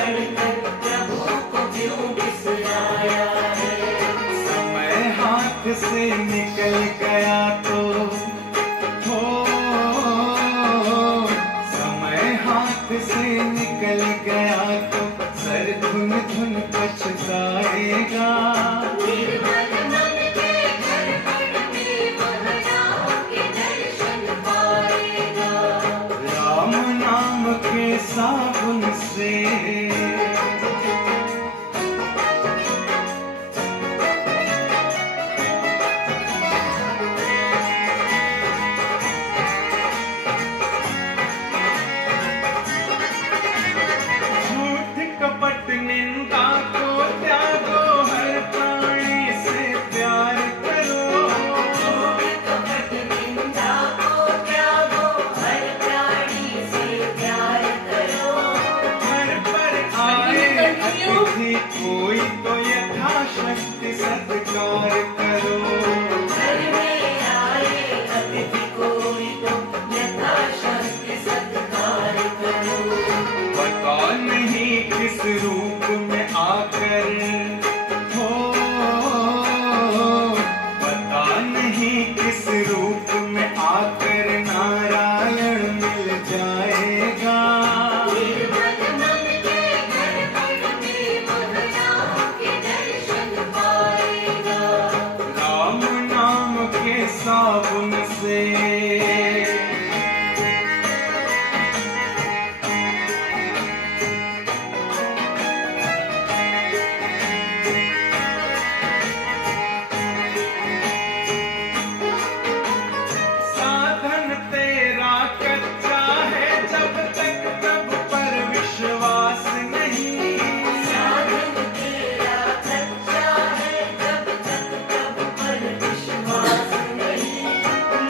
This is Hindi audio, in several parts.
पढ़कर प्रभु को क्यों बिसराया है। समय हाथ से निकल गया तो हो, समय हाथ से निकल गया तो सर धुन धुन पछताएगा। निर्मल मन के दर्पण में वह राम के दर्शन पाएगा। राम नाम के साबुन से झूठ कपट निंदा को त्यागो, हर प्राणी से प्यार करो। झूठ कपट निंदा को त्यागो, हर प्राणी से प्यार करो। घर पर आए अतिथि कोई तो यथाशक्ति सत्कार करो। घर में आए अतिथि कोई तो यथाशक्ति सत्कार करो। पता नहीं किस रूप में आकर हो, पता नहीं किस रूप में आकर नारायण मिल जाएगा। निर्मल मन के दर्पण में वह राम के दर्शन पाएगा। राम नाम के साबुन से साधन तेरा कच्चा है, जब तक तब पर विश्वास नहीं। साधन तेरा कच्चा है, जब तक तब पर विश्वास नहीं।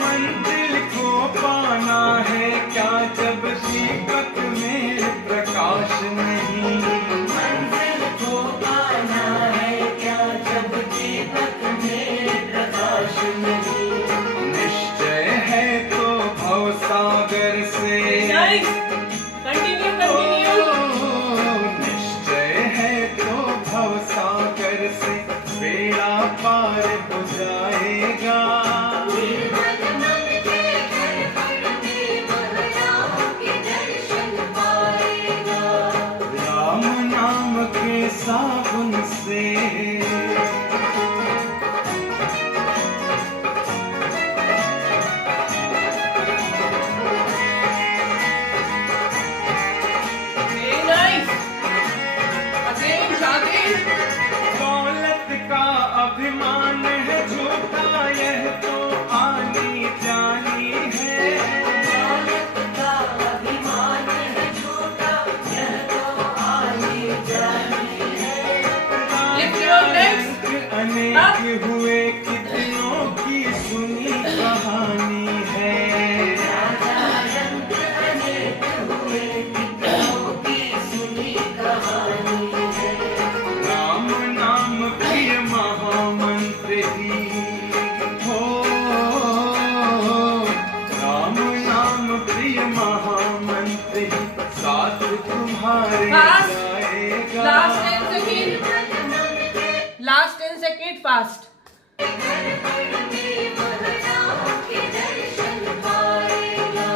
मंजिल को पाना है क्या, जब दीपक में प्रकाश नहीं। मंजिल को पाना है क्या, जब दीपक में प्रकाश नहीं। निश्चय है तो भव सागर से निश्चय है तो भव सागर से बेड़ा पार हो जाएगा। निर्मल मन के दर्पण में वह राम के दर्शन पाएगा। राम नाम के साबुन से दौलत का अभिमान है झूठा, यह तो आनी जानी है। दौलत का अभिमान है झूठा, यह तो आनी जानी है। अनेक हुए कितनों की सुनी कहानी है। राजा रंग अनेक हुए, कितनों की सुनी कहानी है। राम नाम प्रिय महामंत्र ही हो, राम नाम प्रिय महामंत्र ही साथ तुम्हारे जाएगा। Last 10 second fast. दर्पण में वह राम के दर्शन पाएगा।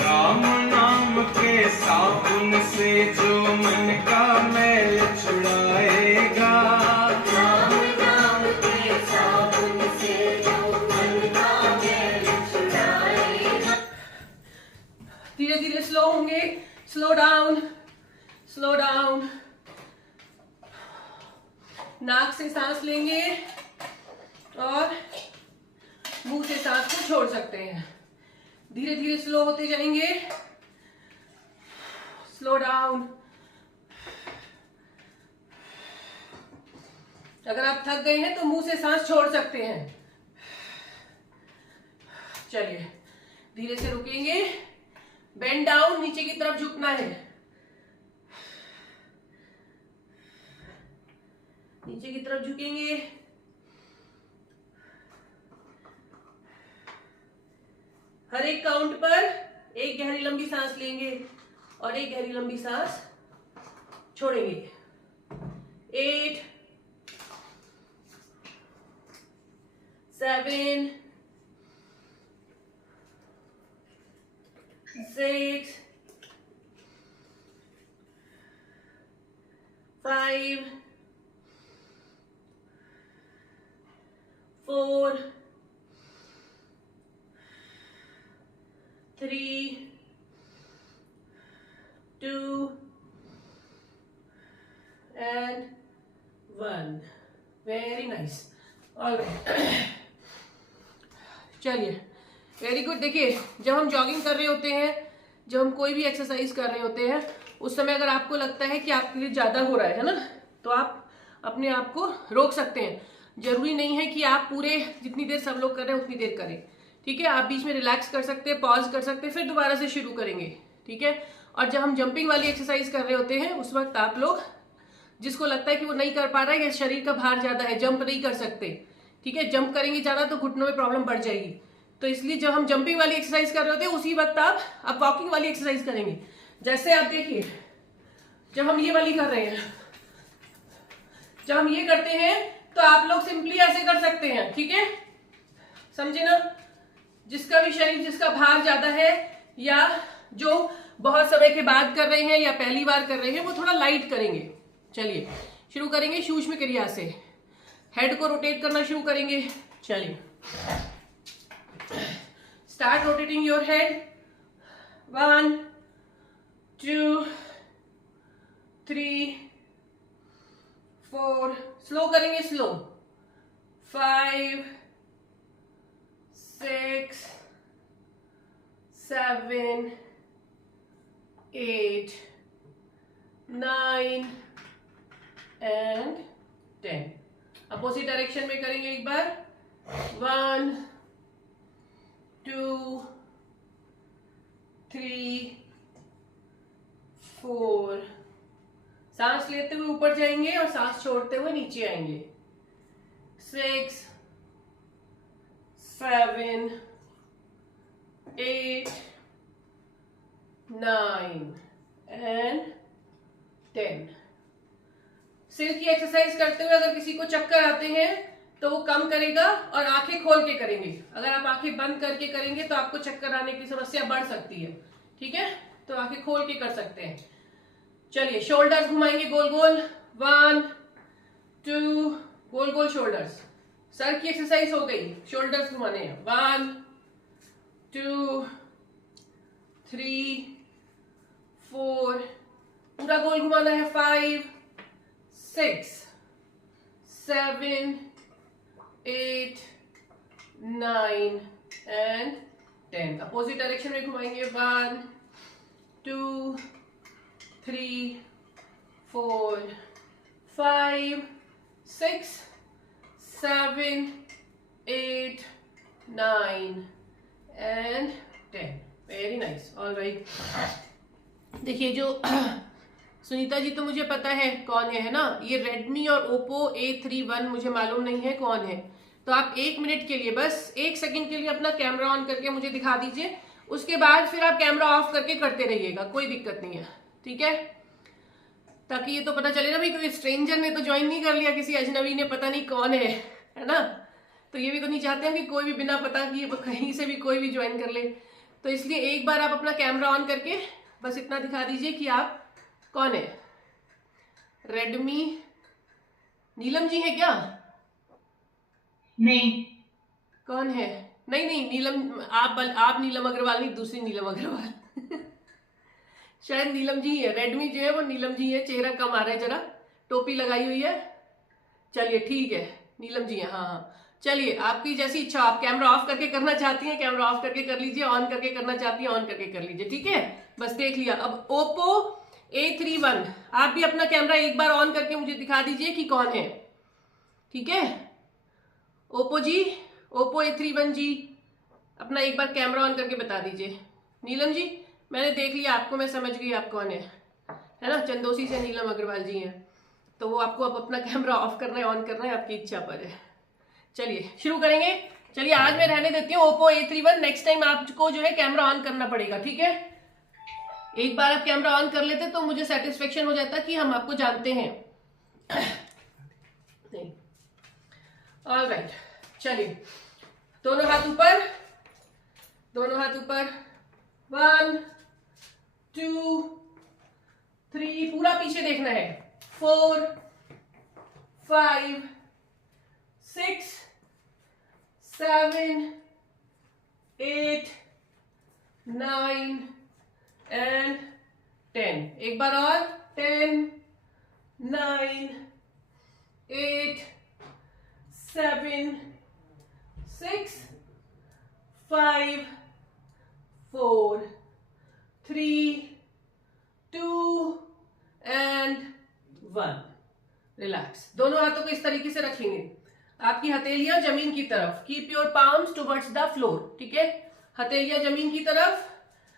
राम नाम के साबुन से जो मन का मैल छुड़ाएगा। राम नाम के साबुन से जो मन का मैल छुड़ाएगा। धीरे धीरे स्लो होंगे, स्लो डाउन, स्लो डाउन। नाक से सांस लेंगे और मुंह से सांस को छोड़ सकते हैं। धीरे धीरे स्लो होते जाएंगे, स्लो डाउन। अगर आप थक गए हैं तो मुंह से सांस छोड़ सकते हैं। चलिए धीरे से रुकेंगे, बेंड डाउन, नीचे की तरफ झुकना है। नीचे की तरफ झुकेंगे, हर एक काउंट पर एक गहरी लंबी सांस लेंगे और एक गहरी लंबी सांस छोड़ेंगे। 8 7 6 5 4 3 2 and 1। Very nice. ऑलराइट, चलिए वेरी गुड। देखिए जब हम जॉगिंग कर रहे होते हैं, जब हम कोई भी एक्सरसाइज कर रहे होते हैं, उस समय अगर आपको लगता है कि आपके लिए ज्यादा हो रहा है ना, तो आप अपने आप को रोक सकते हैं। जरूरी नहीं है कि आप पूरे जितनी देर सब लोग कर रहे हैं उतनी देर करें, ठीक है। आप बीच में रिलैक्स कर सकते हैं, पॉज कर सकते हैं, फिर दोबारा से शुरू करेंगे, ठीक है। और जब हम जंपिंग वाली एक्सरसाइज कर रहे होते हैं, उस वक्त आप लोग जिसको लगता है कि वो नहीं कर पा रहा है या शरीर का भार ज्यादा है, जंप नहीं कर सकते, ठीक है, जंप करेंगे ज्यादा तो घुटनों में प्रॉब्लम बढ़ जाएगी। तो इसलिए जब हम जंपिंग वाली एक्सरसाइज कर रहे होते हैं, उसी वक्त आप वॉकिंग वाली एक्सरसाइज करेंगे। जैसे आप देखिए, जब हम ये वाली कर रहे हैं, जब हम ये करते हैं तो आप लोग सिंपली ऐसे कर सकते हैं, ठीक है, समझे ना। जिसका भी शरीर, जिसका भार ज्यादा है या जो बहुत समय के बाद कर रहे हैं या पहली बार कर रहे हैं, वो थोड़ा लाइट करेंगे। चलिए शुरू करेंगे सूक्ष्म क्रिया से। हेड को रोटेट करना शुरू करेंगे। चलिए start rotating your head. 1 2 3 4, slow करेंगे, स्लो। 5 6 7 8 9 and 10। अपोजिट डायरेक्शन में करेंगे एक बार। 1 2 3 4, सांस लेते हुए ऊपर जाएंगे और सांस छोड़ते हुए नीचे आएंगे। 6 7 8 9 and 10। सिर की एक्सरसाइज करते हुए अगर किसी को चक्कर आते हैं तो वो कम करेगा और आंखें खोल के करेंगे। अगर आप आंखें बंद करके करेंगे तो आपको चक्कर आने की समस्या बढ़ सकती है, ठीक है, तो आंखें खोल के कर सकते हैं। चलिए शोल्डर्स घुमाएंगे गोल गोल। 1 2, गोल गोल शोल्डर्स। सर की एक्सरसाइज हो गई, शोल्डर्स घुमाने हैं। 1 2 3 4, पूरा गोल घुमाना है। 5 6 7 8 9 and 10। अपोजिट डायरेक्शन में घुमाएंगे। 1 2 3 4 5 6 7 8 9 and 10। Very nice. All right, देखिए जो सुनीता जी तो मुझे पता है कौन है ना, ये रेडमी और ओप्पो A31 मुझे मालूम नहीं है कौन है। तो आप 1 मिनट के लिए, बस 1 सेकंड के लिए अपना कैमरा ऑन करके मुझे दिखा दीजिए, उसके बाद फिर आप कैमरा ऑफ करके करते रहिएगा, कोई दिक्कत नहीं है, ठीक है। ताकि ये तो पता चले ना भाई कोई स्ट्रेंजर ने तो ज्वाइन नहीं कर लिया, किसी अजनबी ने पता नहीं कौन है ना। तो ये भी तो नहीं चाहते हैं कि कोई भी बिना पता कि कहीं से भी कोई भी ज्वाइन कर ले। तो इसलिए एक बार आप अपना कैमरा ऑन करके बस इतना दिखा दीजिए कि आप कौन है। रेडमी, नीलम जी है क्या? नहीं। कौन है? नहीं नहीं नीलम, आप नीलम अग्रवाल नहीं, दूसरी नीलम अग्रवाल शायद नीलम जी है। रेडमी जो है वो नीलम जी है, चेहरा कम आ रहा है जरा, टोपी लगाई हुई है। चलिए ठीक है, नीलम जी है। हाँ हाँ, चलिए आपकी जैसी इच्छा। आप कैमरा ऑफ करके करना चाहती हैं, कैमरा ऑफ करके कर लीजिए, ऑन करके करना चाहती हैं, ऑन करके कर लीजिए, ठीक है। बस देख लिया। अब ओप्पो A31, आप भी अपना कैमरा एक बार ऑन करके मुझे दिखा दीजिए कि कौन है, ठीक है। ओप्पो जी, ओप्पो A31 जी, अपना एक बार कैमरा ऑन करके बता दीजिए। नीलम जी मैंने देख लिया आपको, मैं समझ गई आप कौन है ना, चंदोसी से नीलम अग्रवाल जी हैं। तो वो आपको अब अपना कैमरा ऑफ करना है, ऑन करना है, आपकी इच्छा पर है। चलिए शुरू करेंगे। चलिए आज मैं रहने देती हूँ ओप्पो A31, नेक्स्ट टाइम आपको जो है कैमरा ऑन करना पड़ेगा, ठीक है। एक बार आप कैमरा ऑन कर लेते तो मुझे सेटिस्फेक्शन हो जाता कि हम आपको जानते हैं। नहीं, ऑलराइट, चलिए दोनों हाथ ऊपर, दोनों हाथ ऊपर, 1 2 3, पूरा पीछे देखना है, 4 5 6 7 8 9 एंड 10। एक बार और, 10 9 8 7 6 5 4 3 2 एंड 1। रिलैक्स। दोनों हाथों को इस तरीके से रखेंगे, आपकी हथेलियां जमीन की तरफ, keep your palms towards the floor, ठीक है। हथेलियां जमीन की तरफ,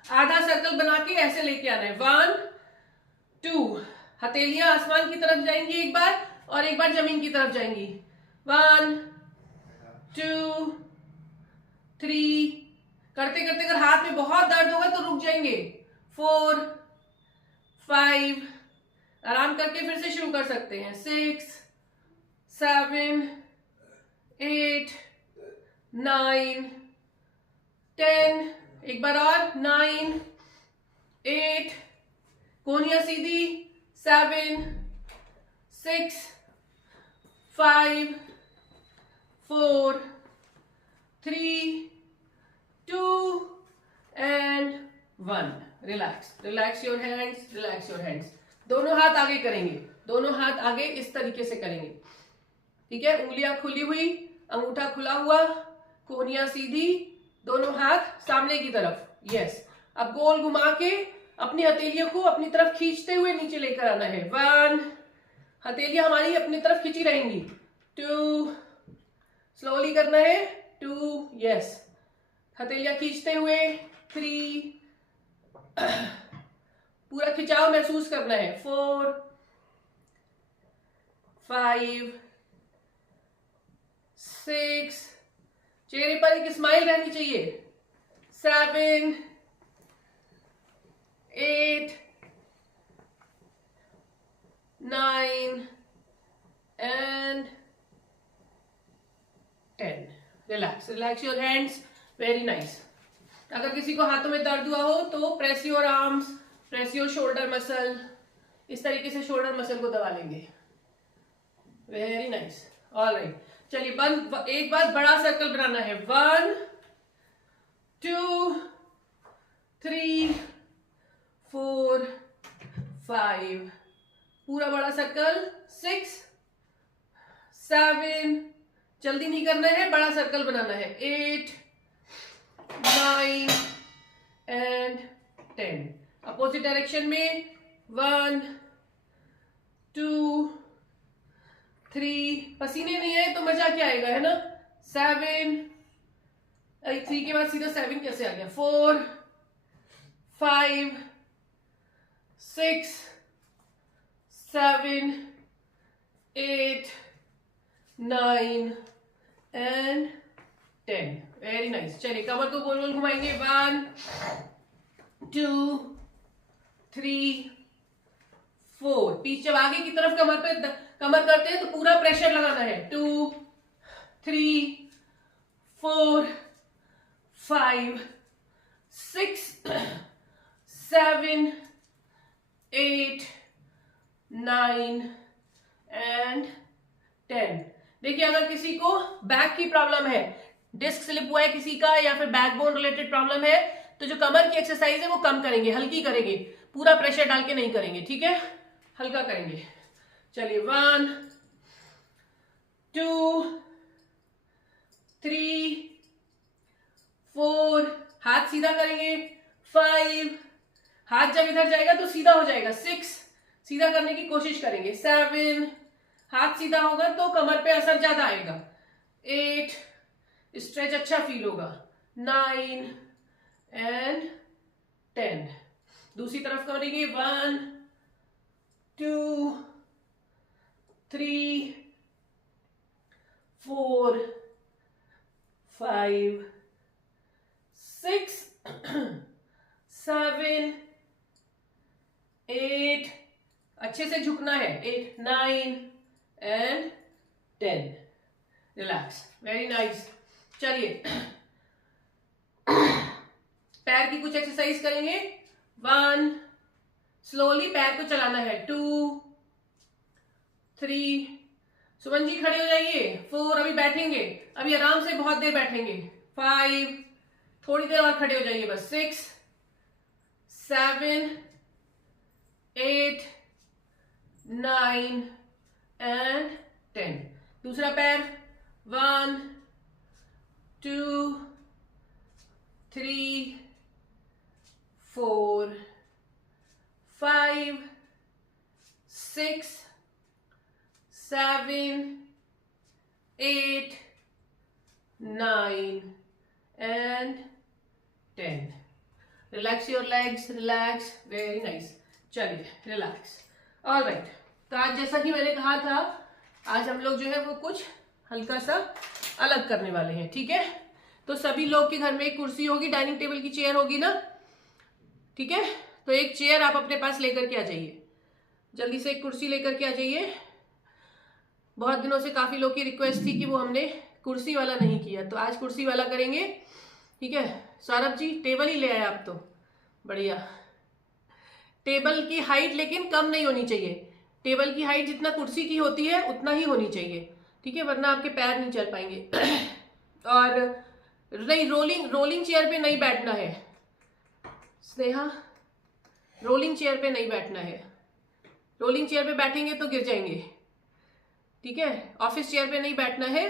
आधा सर्कल बना के ऐसे लेके आना है, 1 2, हथेलियां आसमान की तरफ जाएंगी एक बार, और एक बार जमीन की तरफ जाएंगी, 1 2 3। करते करते अगर हाथ में बहुत दर्द होगा तो रुक जाएंगे, 4 5, आराम करके फिर से शुरू कर सकते हैं, 6 7 8 9 10। एक बार और, 9 8, कोहनियां सीधी, 7 6 5 4 3 2 and 1। Relax, relax your hands, relax your hands. दोनों हाथ आगे करेंगे, दोनों हाथ आगे इस तरीके से करेंगे, ठीक है। उंगलियां खुली हुई, अंगूठा खुला हुआ, कोहनियां सीधी, दोनों हाथ सामने की तरफ, यस। अब गोल घुमा के अपनी हथेलियों को अपनी तरफ खींचते हुए नीचे लेकर आना है, 1, हथेलियां हमारी अपनी तरफ खींची रहेंगी, 2, स्लोली करना है, 2, यस, हथेलियां खींचते हुए, 3, पूरा खिंचाव महसूस करना है, 4 5 6, चेहरे पर एक स्माइल रहनी चाहिए, 7 8 9 and 10। Relax, relax your hands, very nice. अगर किसी को हाथों में दर्द हुआ हो तो press your arms, press your shoulder muscle, इस तरीके से शोल्डर मसल को दबा लेंगे, वेरी नाइस। ऑलराइट, चलिए बंद, एक बार बड़ा सर्कल बनाना है, 1 2 3 4 5, पूरा बड़ा सर्कल, 6 7, जल्दी नहीं करना है, बड़ा सर्कल बनाना है, 8 9 एंड 10। अपोजिट डायरेक्शन में, 1 2 3, पसीने नहीं आए तो मजा क्या आएगा, है ना, 7, 3 के बाद सीधा 7 कैसे आ गया, 4 5 6 7 8 9 एंड 10। Very nice. चलिए कमर को गोल गोल घुमाएंगे, 1 2 3 4। पीछे जब आगे की तरफ कमर करते हैं तो पूरा प्रेशर लगाना है, 2 3 4 5 6 7 8 9 एंड 10। देखिए अगर किसी को बैक की प्रॉब्लम है, डिस्क स्लिप हुआ है किसी का, या फिर बैकबोन रिलेटेड प्रॉब्लम है, तो जो कमर की एक्सरसाइज है वो कम करेंगे, हल्की करेंगे, पूरा प्रेशर डाल के नहीं करेंगे, ठीक है, हल्का करेंगे। चलिए 1 2 3 4, हाथ सीधा करेंगे, 5, हाथ जब इधर जाएगा तो सीधा हो जाएगा, 6, सीधा करने की कोशिश करेंगे, 7, हाथ सीधा होगा तो कमर पे असर ज्यादा आएगा, 8, स्ट्रेच अच्छा फील होगा, 9 एंड 10। दूसरी तरफ करेंगे, 1 2 3 4 5 6 7 अच्छे से झुकना है। 8, 9 एंड 10। Relax, very nice. चलिए पैर की कुछ एक्सरसाइज करेंगे। 1, स्लोली पैर को चलाना है। 2, 3, सुमन जी खड़े हो जाइए। 4, अभी बैठेंगे, अभी आराम से बहुत देर बैठेंगे। 5, थोड़ी देर और खड़े हो जाइए बस। 6, 7, 8, 9 एंड 10। दूसरा पैर। 1, 2, 3, 4, 5, 6, 7, 8, 9 and 10. Relax your legs, relax, very nice. चलिए रिलैक्स। ऑल राइट, तो आज जैसा कि मैंने कहा था, आज हम लोग जो है वो कुछ हल्का सा अलग करने वाले हैं। ठीक है, तो सभी लोग के घर में एक कुर्सी होगी, डाइनिंग टेबल की चेयर होगी ना। ठीक है, तो एक चेयर आप अपने पास लेकर के आ जाइए। जल्दी से एक कुर्सी लेकर के आ जाइए। बहुत दिनों से काफी लोग की रिक्वेस्ट थी कि वो हमने कुर्सी वाला नहीं किया, तो आज कुर्सी वाला करेंगे। ठीक है, सौरभ जी टेबल ही ले आए आप तो, बढ़िया। टेबल की हाइट लेकिन कम नहीं होनी चाहिए। टेबल की हाइट जितना कुर्सी की होती है उतना ही होनी चाहिए। ठीक है, वरना आपके पैर नहीं चल पाएंगे। और नहीं, रोलिंग चेयर पे नहीं बैठना है स्नेहा, रोलिंग चेयर पे नहीं बैठना है। रोलिंग चेयर पे बैठेंगे तो गिर जाएंगे। ठीक है, ऑफिस चेयर पे नहीं बैठना है।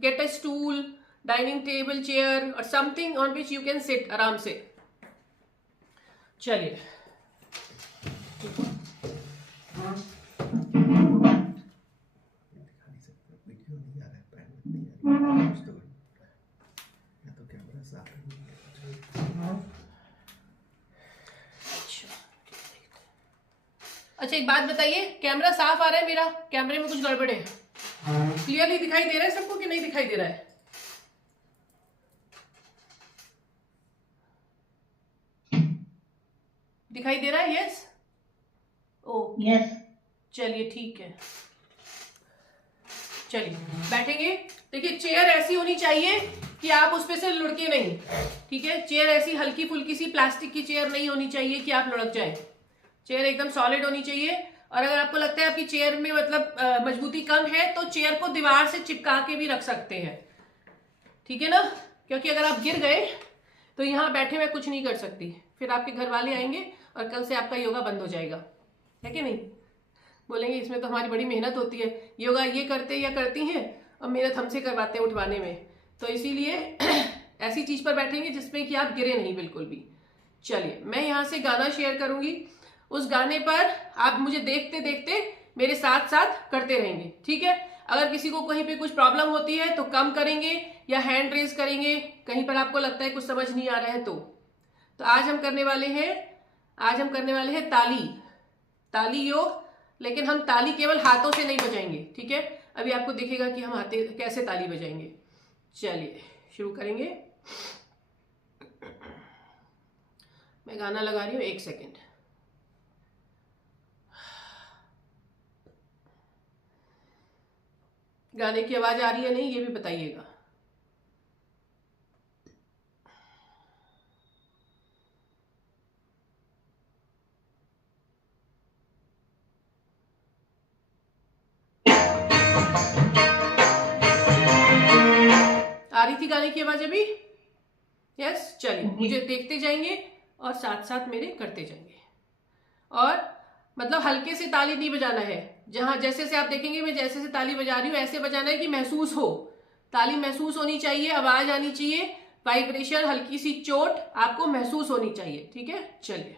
Get a stool, dining table chair और something on which you can sit आराम से। चलिए अच्छा, एक बात बताइए, कैमरा साफ आ रहा है मेरा? कैमरे में कुछ गड़बड़ है? क्लियरली दिखाई दे रहा है सबको कि नहीं दिखाई दे रहा है? दिखाई दे रहा है? यस, ओ यस। चलिए ठीक है, चलिए बैठेंगे। देखिए, चेयर ऐसी होनी चाहिए कि आप उस पे से लुढ़के नहीं। ठीक है, चेयर ऐसी हल्की फुल्की सी प्लास्टिक की चेयर नहीं होनी चाहिए कि आप लुढ़क जाए। चेयर एकदम सॉलिड होनी चाहिए। और अगर आपको लगता है आपकी चेयर में मतलब मजबूती कम है, तो चेयर को दीवार से चिपका के भी रख सकते हैं। ठीक है ना, क्योंकि अगर आप गिर गए तो यहाँ बैठे मैं कुछ नहीं कर सकती, फिर आपके घर वाले आएंगे और कल से आपका योगा बंद हो जाएगा। है कि नहीं? बोलेंगे इसमें तो हमारी बड़ी मेहनत होती है, योगा ये करते या करती हैं और मेहनत हमसे करवाते हैं उठवाने में। तो इसीलिए ऐसी चीज पर बैठेंगे जिसमें कि आप गिरे नहीं बिल्कुल भी। चलिए, मैं यहाँ से गाना शेयर करूंगी, उस गाने पर आप मुझे देखते देखते मेरे साथ साथ करते रहेंगे। ठीक है, अगर किसी को कहीं पे कुछ प्रॉब्लम होती है तो कम करेंगे या हैंड रेज करेंगे, कहीं पर आपको लगता है कुछ समझ नहीं आ रहा है तो आज हम करने वाले हैं ताली योग। लेकिन हम ताली केवल हाथों से नहीं बजाएंगे। ठीक है, अभी आपको दिखेगा कि हम हाथे कैसे ताली बजाएंगे। चलिए शुरू करेंगे। मैं गाना लगा रही हूँ, 1 सेकेंड। गाने की आवाज आ रही है नहीं, ये भी बताइएगा। आ रही थी गाने की आवाज अभी? यस, चलिए मुझे देखते जाएंगे और साथ साथ मेरे करते जाएंगे। और मतलब हल्के से ताली नहीं बजाना है। जहां जैसे से आप देखेंगे मैं जैसे से ताली बजा रही हूं ऐसे बजाना है कि महसूस हो, ताली महसूस होनी चाहिए, आवाज आनी चाहिए, वाइब्रेशन, हल्की सी चोट आपको महसूस होनी चाहिए। ठीक है, चलिए।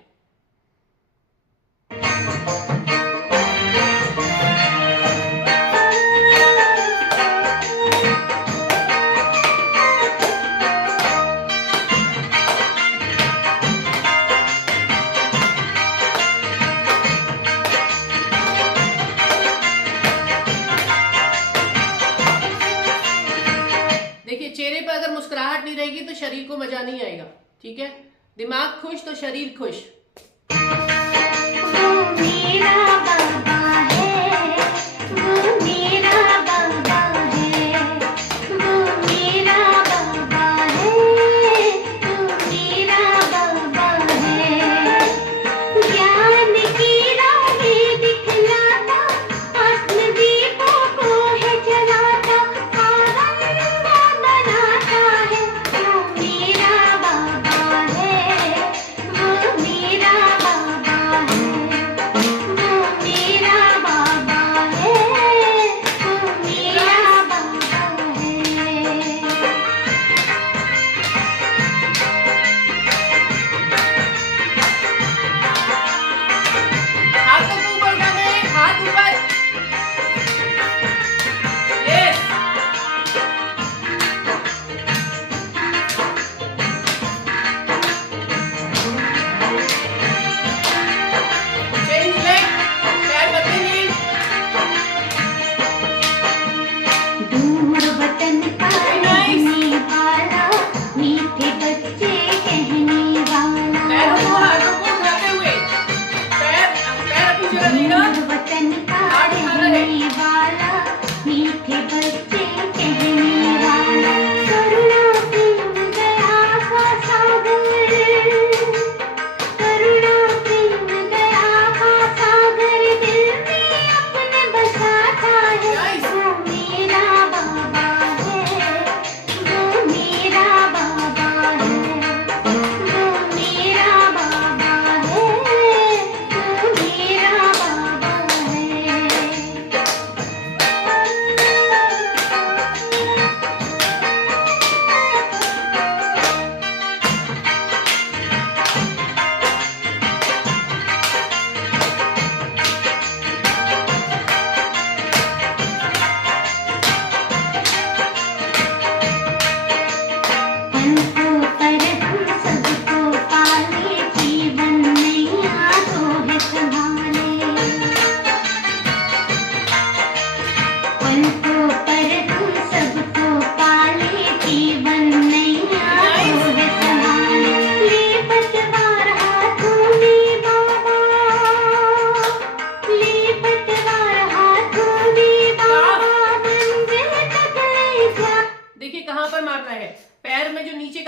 चेहरे पर अगर मुस्कुराहट नहीं रहेगी तो शरीर को मजा नहीं आएगा। ठीक है, दिमाग खुश तो शरीर खुश।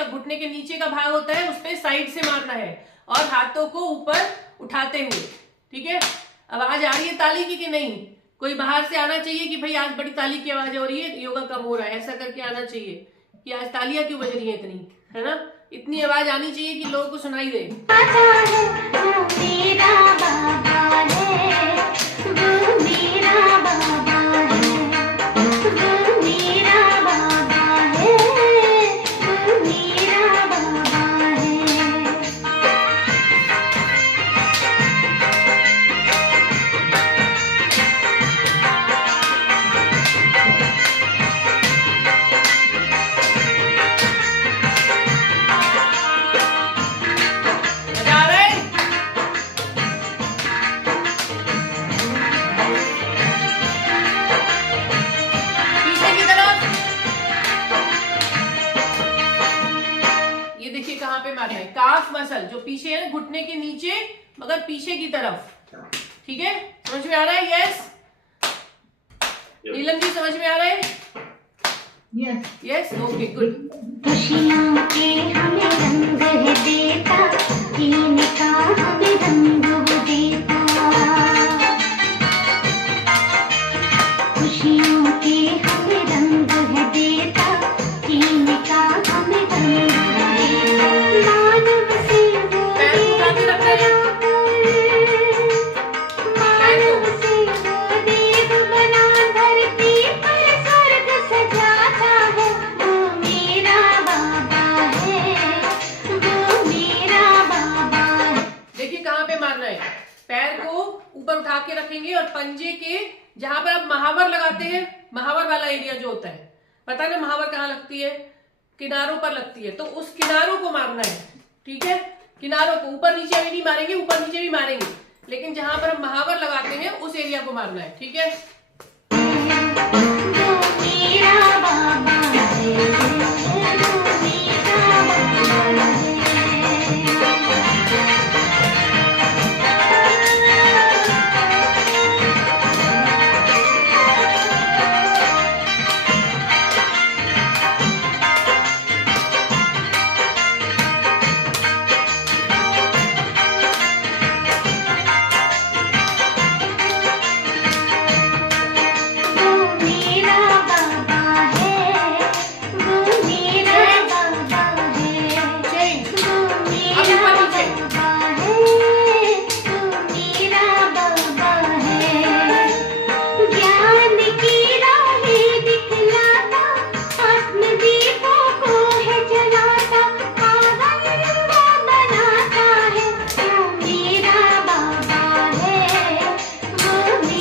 घुटने के नीचे का भाग होता है उस पे साइड से मारना है और हाथों को ऊपर उठाते हुए। ठीक है, आवाज आ रही है ताली की कि नहीं? कोई बाहर से आना चाहिए कि भाई आज बड़ी ताली की आवाज हो रही है, योगा कम हो रहा है, ऐसा करके आना चाहिए कि आज तालियां क्यों बज रही है इतनी, है ना? इतनी आवाज आनी चाहिए कि लोगों को सुनाई दे। काफ मसल जो पीछे है घुटने के नीचे मगर पीछे की तरफ। ठीक है, समझ में आ रहा है? यस नीलम जी, समझ में आ रहा है? Yes okay good. खुशियों के हमें रंग है देता, जीने का हमें रंग वो देता, खुशियों के हमें रंग है देता, जीने का हमें रंग रखेंगे और पंजे के जहां पर आप महावर लगाते हैं, महावर वाला एरिया जो होता है, पता है ना महावर कहाँ लगती है? किनारों पर लगती है, तो उस किनारों को मारना है। ठीक है, किनारों को, ऊपर नीचे अभी नहीं मारेंगे, ऊपर नीचे भी मारेंगे, लेकिन जहां पर हम महावर लगाते हैं उस एरिया को मारना है। ठीक है,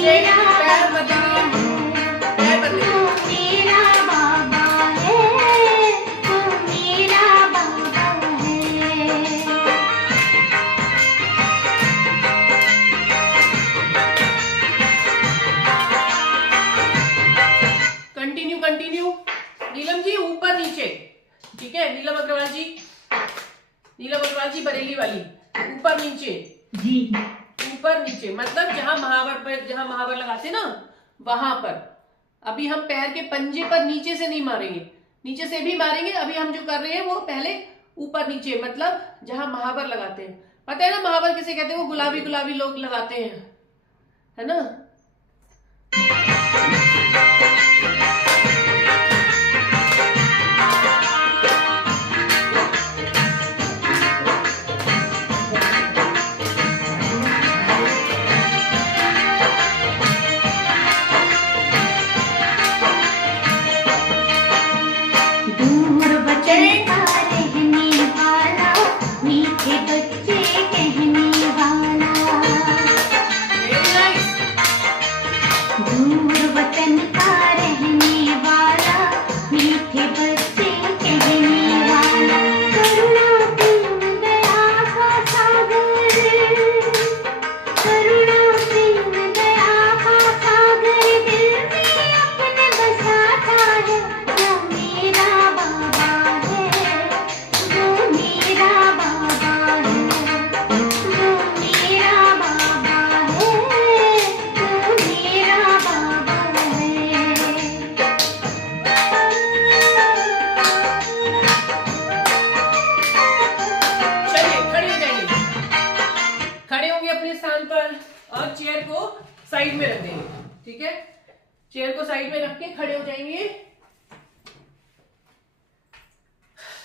मेरा पैर बदलेंगे, पैर बदलेंगे। तू मेरा बाबा है, तू मेरा बाबा है। Continue continue. नीलम जी ऊपर नीचे, ठीक है। नीलम अग्रवाल जी, बरेली वाली, ऊपर नीचे जी। ऊपर नीचे मतलब जहां महावर लगाते ना वहां पर। अभी हम पैर के पंजे पर नीचे से नहीं मारेंगे, नीचे से भी मारेंगे। अभी हम जो कर रहे हैं वो पहले ऊपर नीचे, मतलब जहां महावर लगाते हैं। पता है ना महावर किसे कहते हैं? वो गुलाबी गुलाबी लोग लगाते हैं, है ना। दूर वचन का रहने वाला, मीठे बच्चे कहने वाला। Very nice. दूर वतन का रहने वाला, मीठे बच्चे कहने वाला। करुणा प्रेम दया का सागर, करुणा प्रेम दया का सागर दिल में अपने बसाता है। वो मेरा बाबा है, वो मेरा बाबा है, वो मेरा बाबा है, वो मेरा बाबा है। चलिए खड़े हो जाएंगे, खड़े होंगे अपने स्थान पर और चेयर को साइड में रख देंगे, ठीक है। चेयर को साइड में रख के खड़े हो जाएंगे।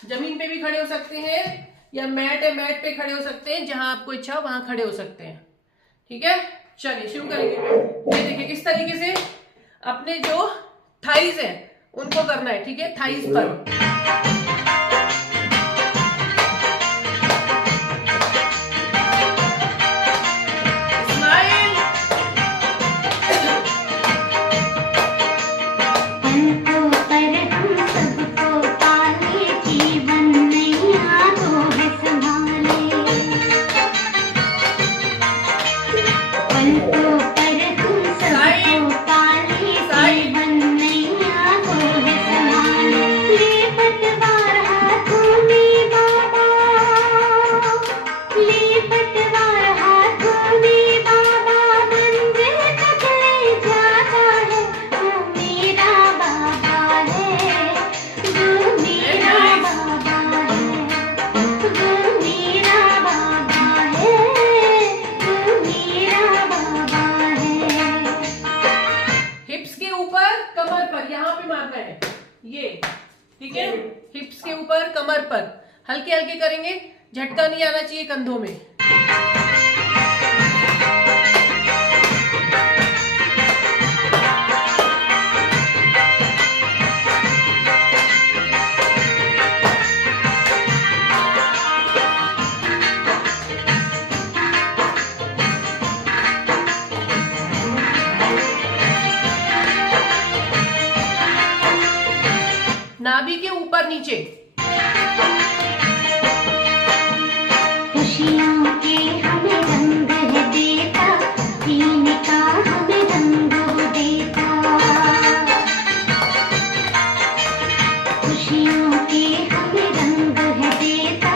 जमीन पे भी खड़े हो सकते हैं या मैट है, मैट पे खड़े हो सकते हैं, जहां आपको इच्छा हो वहां खड़े हो सकते हैं, ठीक है। चलिए शुरू करेंगे। ये देखिए किस तरीके से अपने जो थाइज है उनको करना है, ठीक है। थाइज पर स्माइल। पलकों पर हम सबको पाले, जीवन नैया तो है संभाले। पलकों पर हम सबको पाले, जीवन नैया तो है संभाले। ले पतवार हाथों में बाबा, ले पतवार हाथों में बाबा, मंजिल तक ले जाता है। वो मेरा बाबा है, वो मेरा बाबा है, वो मेरा बाबा है, वो मेरा बाबा है। हिप्स के ऊपर कमर पर, यहाँ पे मारना है ये, ठीक है। हिप्स के ऊपर कमर पर हल्के हल्के करेंगे, झटका नहीं आना चाहिए कंधों में। नाभि के ऊपर नीचे। खुशियों के हमें रंग है देता, जीने का हमें रंग वो देता। खुशियों के हमें रंग है देता,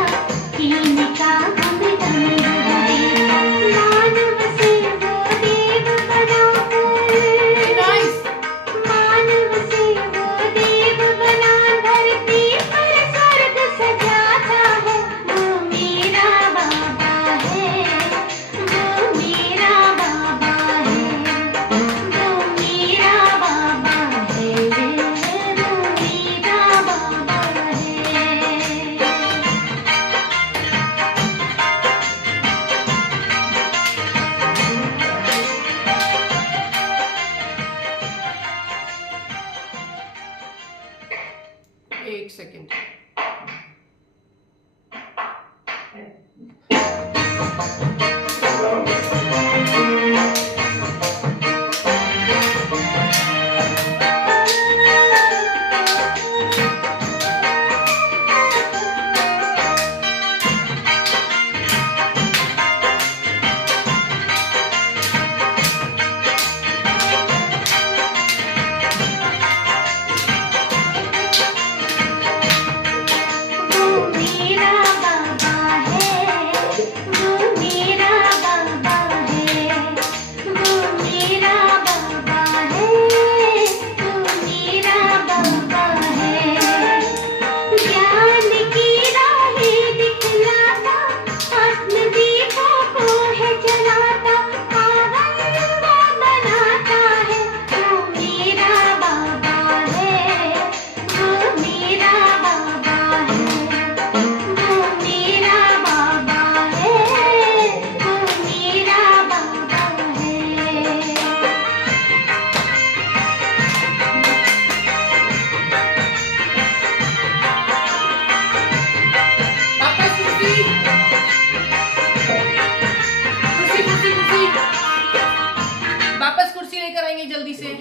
जीने का हमें रंग वो देता। मानव से वो देव बनाकर, नाइस। मानव से वो देव बना धरती पर स्वर्ग सजाता है। वो मेरा बाबा है, वो मेरा बाबा है, वो मेरा बाबा है, वो मेरा बाबा है। एक सेकेंड। से।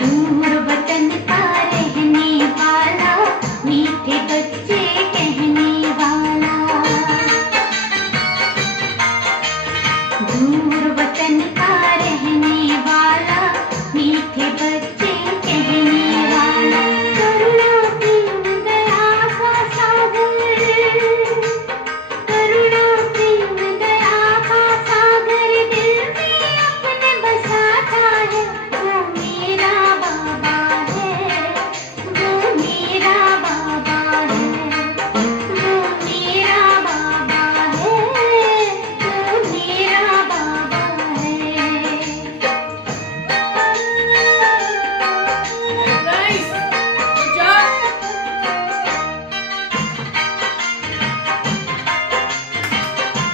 दूर वतन का रहने वाला, मीठे बच्चे कहने वाला। दूर वतन का रहने वाला, मीठे बच्चे कहने वाला। करुणा प्रेम दया का सागर, करुणा प्रेम दया का सागर दिल में अपने बसाता है। वो मेरा बाबा है, वो मेरा बाबा है, वो मेरा बाबा है, वो मेरा बाबा है। Nice, good job.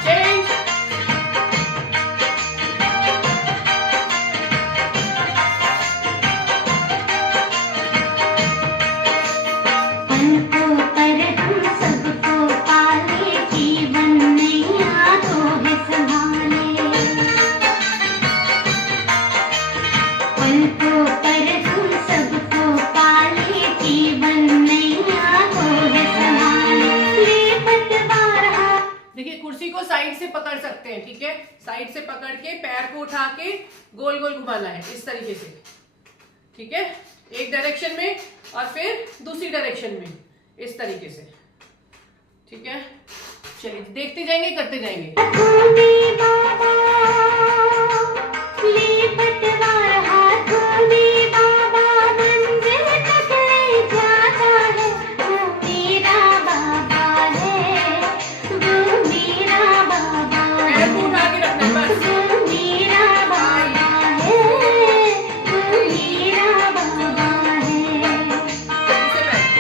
चेंज। पलकों पर हम सबको पाले, जीवन में यादों है संभाले। पलकों पर हम सबको पाले, जीवन में यादों है संभाले। ले पतवार हाथ देखिए कुर्सी को साइड से पकड़ सकते हैं, ठीक है। साइड से पकड़ के पैर को उठा के गोल गोल घुमाना है इस तरीके से, ठीक है। एक डायरेक्शन में और फिर दूसरी डायरेक्शन में इस तरीके से, ठीक है। चलिए देखते जाएंगे, करते जाएंगे। हाथों में बाबा, ले पतवार हाथों में बाबा, मंजिल तक ले जाता है। वो मेरा बाबा है, वो मेरा बाबा पैर है, को उठा के रखना है बस। वो मेरा बाबा है, वो मेरा बाबा है। इसे बैठ।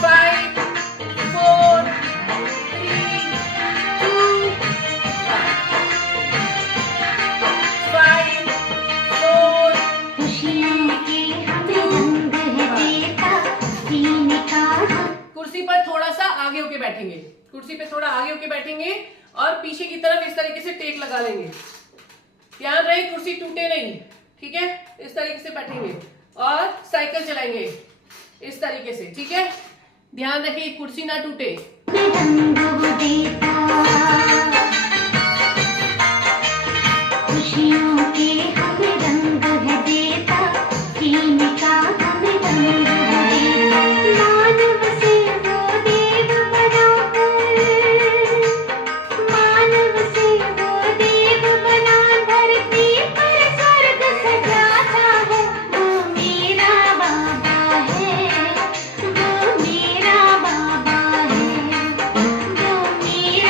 Five, four, बैठेंगे, कुर्सी पे थोड़ा आगे होके बैठेंगे और पीछे की तरफ इस तरीके से टेक लगा लेंगे। ध्यान रहे कुर्सी टूटे नहीं, ठीक है। इस तरीके से बैठेंगे और साइकिल चलाएंगे इस तरीके से, ठीक है। ध्यान रखिए कुर्सी ना टूटे। खुशियों के हमें रंग है देता, जीने का हमें रंग है देता। मानव से वो देव बनाकर, मानव से वो देव बना धरती पर स्वर्ग सजाता है। वो मेरा बाबा है, वो मेरा बाबा है, वो मेरा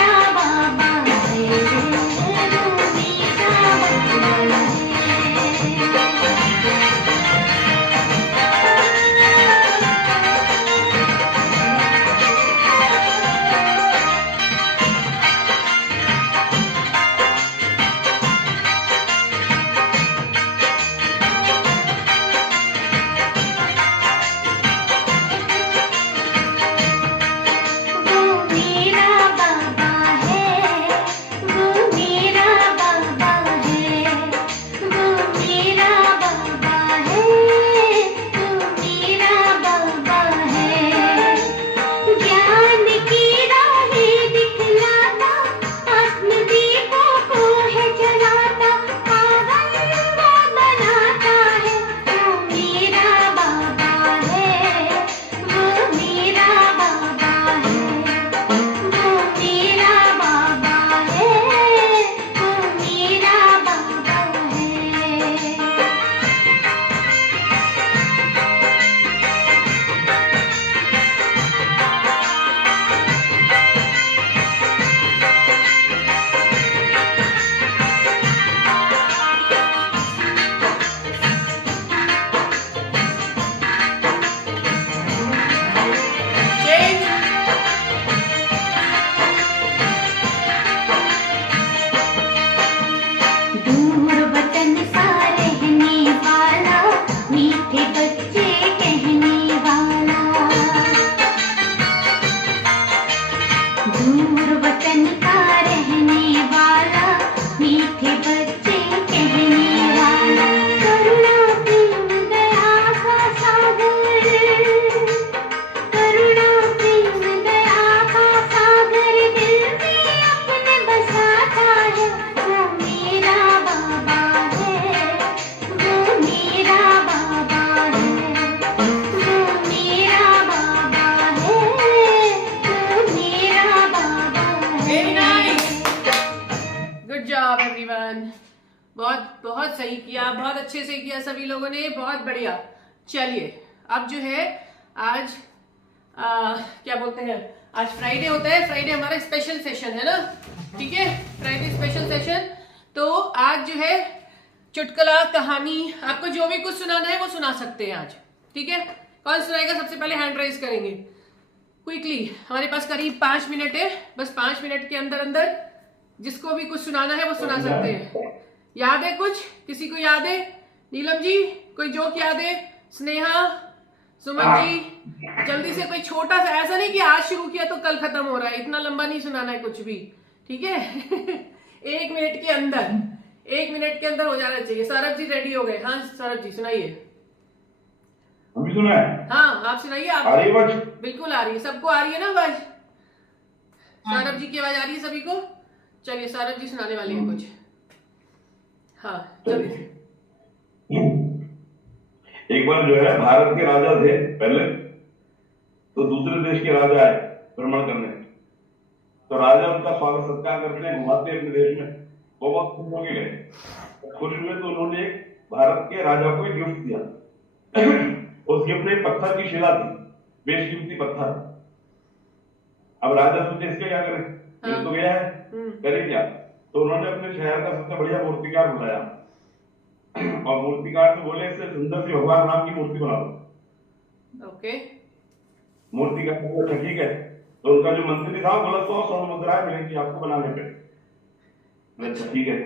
सही किया, बहुत अच्छे से किया सभी लोगों ने, बहुत बढ़िया। चलिए अब जो है आज क्या बोलते हैं, आज फ्राइडे होता है, फ्राइडे हमारा स्पेशल सेशन है ना, ठीक है, फ्राइडे स्पेशल सेशन। तो आज जो है चुटकुला, कहानी, आपको जो भी कुछ सुनाना है वो सुना सकते हैं आज, ठीक है। कौन सुनाएगा? सबसे पहले हैंड रेज करेंगे क्विकली। हमारे पास करीब 5 मिनट है, बस 5 मिनट के अंदर अंदर जिसको भी कुछ सुनाना है वो सुना सकते हैं। याद है कुछ? किसी को याद है? नीलम जी कोई जोक याद है? स्नेहा, सुमन जी, जल्दी से कोई छोटा सा, ऐसा नहीं कि आज शुरू किया तो कल खत्म हो रहा है, इतना लंबा नहीं सुनाना है कुछ भी, ठीक है। 1 मिनट के अंदर, 1 मिनट के अंदर हो जाना चाहिए। सौरभ जी रेडी हो गए? हाँ सौरभ जी सुनाइए। अभी सुना है? हाँ आप सुनाइए। आप आ रही आवाज? बिल्कुल आ रही है, सबको आ रही है ना आवाज? सौरभ जी की आवाज आ रही है सभी को? चलिए सौरभ जी सुनाने वाले हैं कुछ। हाँ जल्दी से। एक बार जो है भारत के राजा थे पहले, तो दूसरे देश के राजा आए भ्रमण करने, तो राजा उनका स्वागत सत्कार करते हैं, घुमाते हैं अपने देश में। वो बहुत खुश हो गए, खुश हुए तो उन्होंने भारत के राजा को एक गिफ्ट दिया। उस गिफ्ट में पत्थर की शिला थी, बेशकीमती पत्थर। अब राजा सोचे इसके क्या करें, मिल तो गया है, करें क्या? तो उन्होंने अपने शहर का सबसे बढ़िया मूर्तिकार बुलाया और मूर्तिकार से बोले इससे सुंदर सी भगवान राम की मूर्ति बना दो। ओके। मूर्तिकार ने बोला ठीक है। तो उनका जो मंत्री था बोला 100 स्वर्ण मुद्राएं मिलेंगी आपको बनाने पे। अच्छा ठीक है।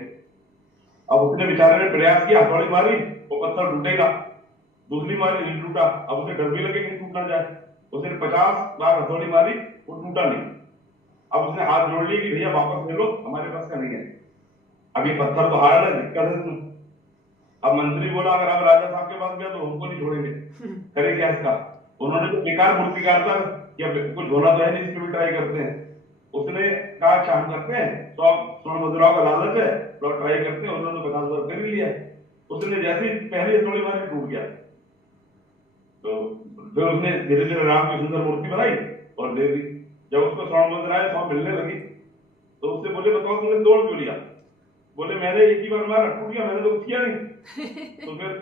अब उसने बेचारे ने प्रयास किया, हथौड़ी मारी, वो पत्थर टूटेगा, दूसरी मारी नहीं टूटा। अब उसे डर भी लगे कहीं टूट ना जाए, उसने 50 बार हथौड़ी मारी, वो टूटा नहीं। अब उसने हाथ जोड़ लिए कि भैया वापस ले लो, हमारे पास का नहीं है, अब ये पत्थर तो हार्ड है, दिक्कत है तुम्हें। अब मंत्री बोला अगर आप राजा साहब के पास गया तो हमको नहीं छोड़ेंगे, करें क्या इसका? उन्होंने तो बेकार मूर्तिकार था, या कुछ होना तो है नहीं, इसमें भी ट्राई करते हैं। उसने कहा अच्छा हम करते हैं, 100 स्वर्ण मुद्राओं का लालच है, तो ट्राई करते हैं। उन्होंने 50 बार कर लिया। उसने जैसे ही पहले थोड़ी बार टूट गया, तो फिर उसने धीरे धीरे राम की सुंदर मूर्ति बनाई और दे दी। जब उसको स्वर्ण मुद्राएं 100 मिलने लगी तो उससे बोले बताओ तुमने तोड़ क्यों लिया? बोले मैंने एक ही बार मारा, टूट गया, मैंने तो कुछ किया नहीं। तो फिर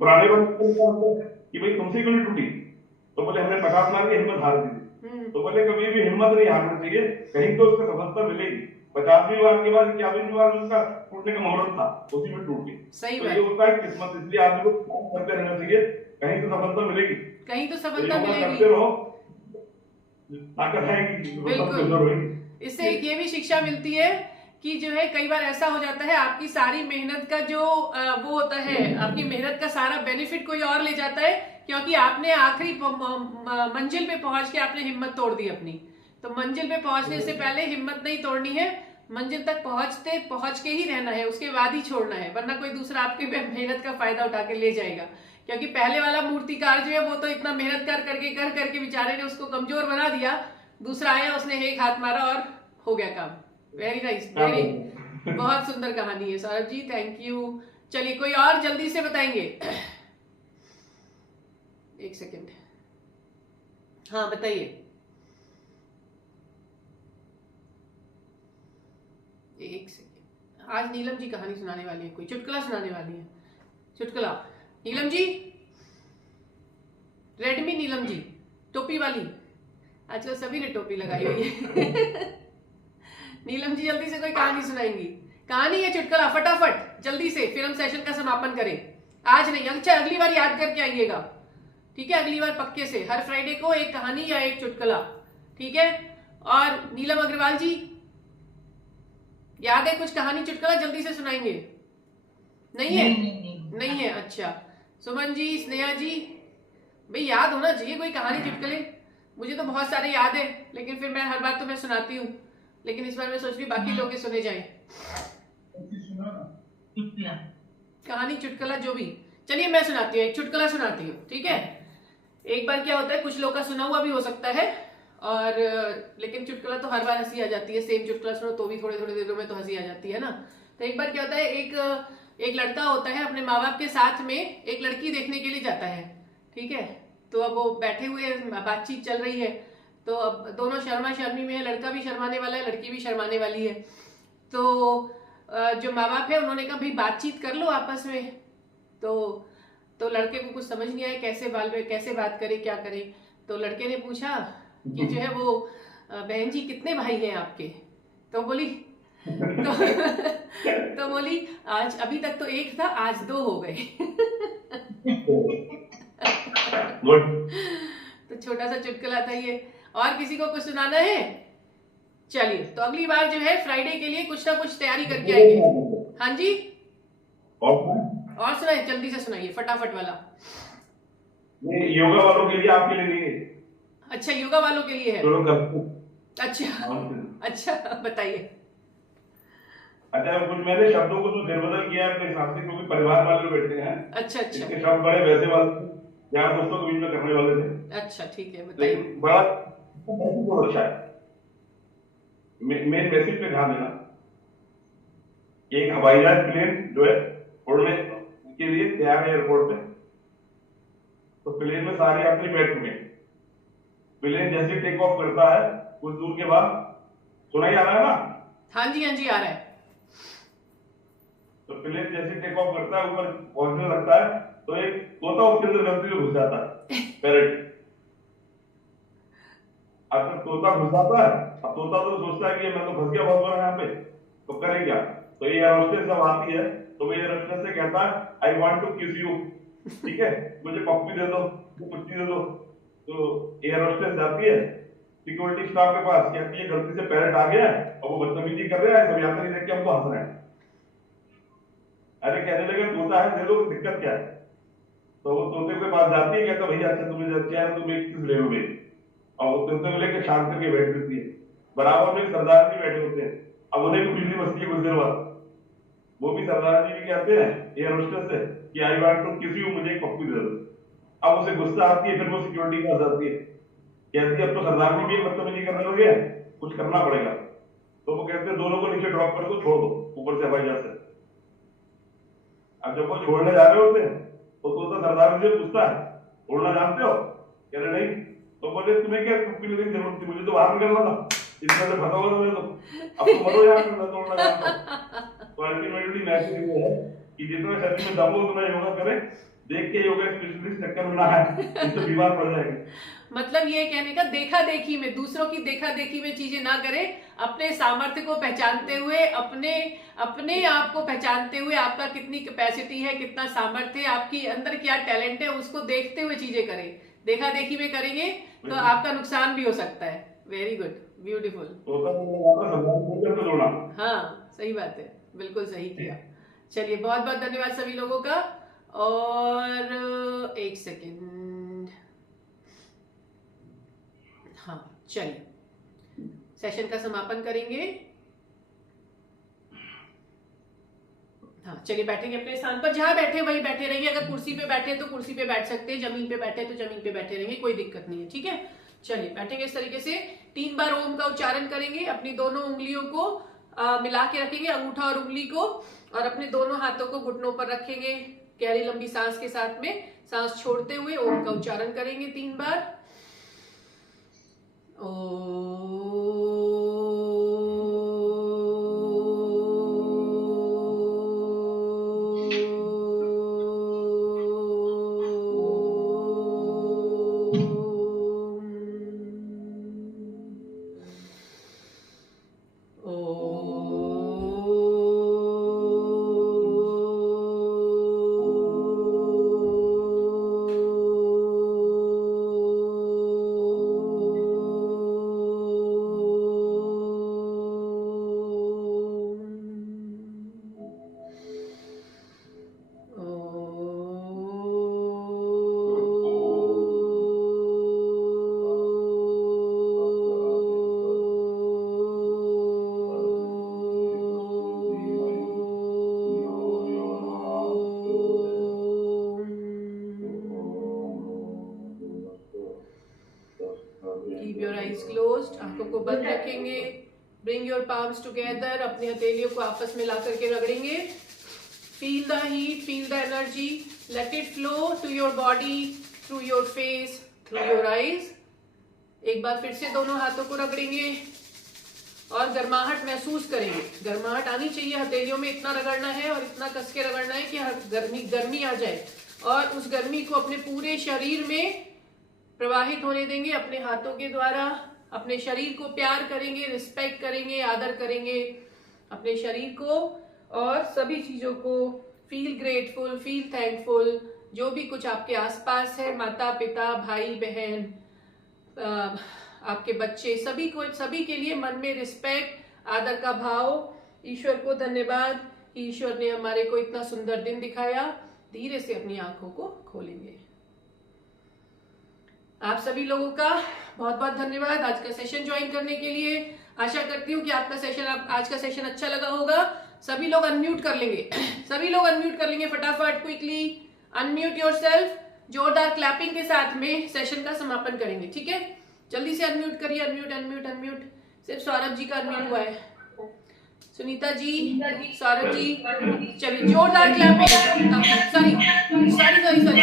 पुराने कि भाई तुमसे क्यों नहीं टूटी? तो बोले हमने 50 मार के हिम्मत हार दी। तो बोले कभी भी हिम्मत नहीं हारना चाहिए, कहीं तो उसको सफलता मिलेगी। 50वीं बार के बाद 51वीं बार उसका टूटने का मुहूर्त था, उसी में टूट गई। सही तो बात। ये होता है किस्मत, इसलिए आदमी को काम करते रहना चाहिए, कहीं तो सफलता मिलेगी, कहीं तो सफलता मिलेगी। करते रहो, ताकत आएगी, बिल्कुल। इससे एक ये भी शिक्षा मिलती है कि जो है कई बार ऐसा हो जाता है आपकी सारी मेहनत का जो वो होता है, आपकी मेहनत का सारा बेनिफिट कोई और ले जाता है, क्योंकि आपने आखिरी मंजिल पे पहुंच के आपने हिम्मत तोड़ दी अपनी। तो मंजिल पे पहुंचने से पहले हिम्मत नहीं तोड़नी है, मंजिल तक पहुंच के ही रहना है, उसके बाद ही छोड़ना है, वरना कोई दूसरा आपकी मेहनत का फायदा उठा के ले जाएगा। क्योंकि पहले वाला मूर्तिकार जो है वो तो इतना मेहनत कर करके बेचारे ने उसको कमजोर बना दिया, दूसरा आया उसने एक हाथ मारा और हो गया काम। वेरी नाइस, वेरी, बहुत सुंदर कहानी है सौरभ जी, थैंक यू। चलिए कोई और जल्दी से बताएंगे? 1 सेकेंड, हाँ बताइए। 1 सेकेंड। आज नीलम जी कहानी सुनाने वाली है, कोई चुटकुला सुनाने वाली है। चुटकुला नीलम जी, रेडमी नीलम जी, टोपी वाली, आजकल सभी ने टोपी लगाई हुई है। नीलम जी जल्दी से कोई कहानी सुनाएंगी, कहानी या चुटकुला, फटाफट जल्दी से, फिर हम सेशन का समापन करें। आज नहीं, अच्छा अगली बार याद करके आइएगा, ठीक है? अगली बार पक्के से, हर फ्राइडे को एक कहानी या एक चुटकुला, ठीक है? और नीलम अग्रवाल जी याद है कुछ कहानी चुटकुला, जल्दी से सुनाएंगे? नहीं है? नहीं है, अच्छा। सुमन जी, स्नेहा जी, भाई याद होना चाहिए कोई कहानी चुटकुले। मुझे तो बहुत सारे याद है, लेकिन फिर मैं हर बार तो मैं सुनाती हूँ, लेकिन इस बार मैं सोच रही बाकी लोग के सुने जाएं। कहानी चुटकुला जो भी, चलिए मैं सुनाती हूँ, एक चुटकुला सुनाती हूँ, ठीक है? एक बार क्या होता है, कुछ लोग का सुना हुआ भी हो सकता है, और लेकिन चुटकुला तो हर बार हंसी आ जाती है, सेम चुटकुला सुनो तो भी थोड़े थोड़े देरों में तो हंसी आ जाती है ना। तो एक बार क्या होता है, एक लड़का होता है अपने माँ बाप के साथ में एक लड़की देखने के लिए जाता है, ठीक है? तो अब वो बैठे हुए, बातचीत चल रही है, तो अब दोनों शर्मा शर्मी में है, लड़का भी शर्माने वाला है, लड़की भी शर्माने वाली है। तो जो माँ बाप है उन्होंने कहा भाई बातचीत कर लो आपस में। तो लड़के को कुछ समझ नहीं आया कैसे बात करे, क्या करे। तो लड़के ने पूछा कि जो है वो बहन जी कितने भाई हैं आपके? तो बोली तो बोली आज अभी तक तो एक था, आज 2 हो गए। तो छोटा सा चुटकुला था ये। और किसी को कुछ सुनाना है? चलिए, तो अगली बार जो है फ्राइडे के लिए कुछ ना कुछ तैयारी करके आएंगे। हाँ जी, और सुनाइए, जल्दी से सुनाइए, फटाफट वाला। नहीं, योगा वालों के लिए, आपके लिए नहीं है। अच्छा, योगा वालों के लिए है। अच्छा अच्छा, बताइए। अच्छा, कुछ मैंने शब्दों को तो फेरबदल किया अपने हिसाब से, क्योंकि परिवार वाले लोग बैठे हैं। अच्छा अच्छा, इसके शब्द बड़े वैसे वाले यार दोस्तों के बीच में करने वाले थे। अच्छा ठीक है, बताइए। बड़ा बहुत अच्छा है। मेन मैसेज पे ध्यान देना। एक हवाई जहाज प्लेन जो है उड़ने के लिए तैयार है एयरपोर्ट पे, तो प्लेन में सारे यात्री बैठ चुके हैं। प्लेन जैसे टेक ऑफ करता है कुछ दूर के बाद, सुनाई आ रहा है ना? हाँ जी हाँ जी, आ रहा है। तो प्लेन जैसे टेक ऑफ करता है, ऊपर पहुंचने लगता है, तो एक तोता उसके अंदर गलती से घुस जाता है, पैरेट। अब तोता घुस जाता है, अब तोता तो सोचता है कि मैं तो फंस गया बहुत बड़ा यहाँ पे, तो करे क्या? तो ये एयर होस्टेस जब आती है तो वो एयर होस्टेस से कहता है आई वांट टू किस यू, ठीक है, मुझे पप्पी दे दो, कुत्ती दे दो। तो एयर होस्टेस जाती है सिक्योरिटी स्टाफ के पास, कहती है गलती से पैरेट आ गया है और वो बदतमीजी कर रहा है, सब यात्री देख के हमको हंस रहे हैं। अरे कहने लगे तोता है, दे दो, दिक्कत क्या है? तो वो तोते के पास जाती है, कहता भैया अच्छा तुम्हें जब क्या है तुम एक चीज ले लो मेरी, और वो तोते को लेकर शांत करके बैठ देती है। बराबर में सरदार जी बैठे होते हैं, अब उन्हें भी बिजली बसती है कुछ देर बाद, वो भी सरदार जी भी कहते हैं एयर होस्टेस से कि आई वांट टू किस यू, मुझे एक पप्पी दे दो। अब उसे गुस्सा आती है, फिर वो सिक्योरिटी के पास जाती है, कहती है अब तो सरदार जी भी बदतमीजी करने लगे, कुछ करना पड़ेगा। तो वो कहते हैं दोनों को नीचे ड्रॉप कर दो, छोड़ दो ऊपर से हवाई जहाज से। अब जब वो छोड़ने जा रहे होते हैं तो सरदार जी से पूछता है उड़ना जानते हो? कह रहे नहीं। तो बोले तुम्हें क्या टुप्पी लेने की जरूरत थी, मुझे तो बाहर निकलना था, इसमें से फंसा हुआ था मैं तो, अब तो मरो यार, मैं तो उड़ना जानता हूं। तो अल्टीमेटली मैसेज ये है कि जितना शरीर में दम हो उतना योगा करें, देख के योगा स्पेशलिस्ट चक्कर में ना है, इससे बीमार पड़ जाएंगे। मतलब ये कहने का देखा देखी में, दूसरों की देखा देखी में चीजें ना करें, अपने सामर्थ्य को पहचानते हुए, अपने आप को पहचानते हुए, आपका कितनी कैपेसिटी है, कितना सामर्थ्य है, आपकी अंदर क्या टैलेंट है, उसको देखते हुए चीजें करें। देखा देखी में करेंगे तो आपका नुकसान भी हो सकता है। Very good, beautiful. हाँ सही बात है, बिल्कुल सही किया। चलिए, बहुत बहुत धन्यवाद सभी लोगों का। और एक सेकेंड, हाँ चलिए सेशन का समापन करेंगे। हाँ चलिए, बैठेंगे अपने स्थान पर, जहां बैठे वहीं बैठे रहिए। अगर कुर्सी पे बैठे तो कुर्सी पे बैठ सकते हैं, जमीन पे बैठे तो जमीन पे बैठे रहेंगे, कोई दिक्कत नहीं है, ठीक है। चलिए बैठेंगे इस तरीके से, 3 बार ओम का उच्चारण करेंगे, अपनी दोनों उंगलियों को मिला के रखेंगे, अंगूठा और उंगली को, और अपने दोनों हाथों को घुटनों पर रखेंगे। गहरी लंबी सांस के साथ में सांस छोड़ते हुए ओम का उच्चारण करेंगे 3 बार। आंखों को बंद रखेंगे। ब्रिंग योर पाम्स टुगेदर, अपनी हथेलियों को आपस में ला करके रगड़ेंगे। Feel the heat, feel the energy, let it flow to your body, through your face, through your eyes. एक बार फिर से दोनों हाथों को रगड़ेंगे। और गर्माहट महसूस करेंगे। गर्माहट आनी चाहिए, हथेलियों में इतना रगड़ना है और इतना कस के रगड़ना है कि गर्मी आ जाए, और उस गर्मी को अपने पूरे शरीर में प्रवाहित होने देंगे। अपने हाथों के द्वारा अपने शरीर को प्यार करेंगे, रिस्पेक्ट करेंगे, आदर करेंगे अपने शरीर को और सभी चीजों को। Feel grateful, feel thankful. जो भी कुछ आपके आसपास है, माता पिता, भाई बहन, आपके बच्चे, सभी के लिए मन में रिस्पेक्ट, आदर का भाव। ईश्वर को धन्यवाद, ईश्वर ने हमारे को इतना सुंदर दिन दिखाया। धीरे से अपनी आंखों को खोलेंगे। आप सभी लोगों का बहुत बहुत धन्यवाद आज का सेशन ज्वाइन करने के लिए। आशा करती हूँ कि आपका सेशन, आज का सेशन अच्छा लगा होगा। सभी लोग अनम्यूट कर लेंगे सभी लोग अनम्यूट कर लेंगे फटाफट, क्विकली अनम्यूट योरसेल्फ। जोरदार क्लैपिंग के साथ में सेशन का समापन करेंगे, ठीक है? जल्दी से अनम्यूट करिए, अनम्यूट अनम्यूट अनम्यूट। सिर्फ सौरभ जी का अनम्यूट हुआ है। सुनीता जी, सौरभ जी, चलिए जोरदार clapping. Sorry sorry sorry sorry,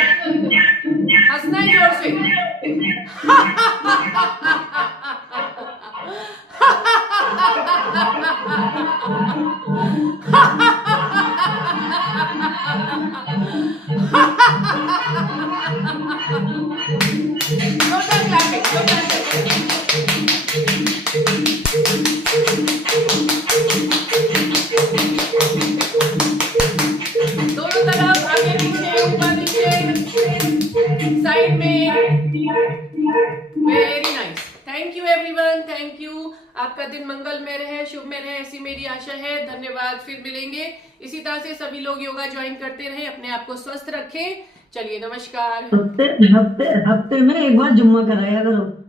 हंसना है जोर से। जोरदार क्लैपिंग, जोरदार क्लैपिंग। दोनों तरफ, आगे पीछे, ऊपर नीचे, साइड में। Very nice, thank you everyone, thank you. आपका दिन मंगलमय रहे, शुभमय रहे, ऐसी मेरी आशा है। धन्यवाद, फिर मिलेंगे। इसी तरह से सभी लोग योगा ज्वाइन करते रहे, अपने आप को स्वस्थ रखें। चलिए, नमस्कार। हफ्ते में एक बार जुम्मा कराया करो।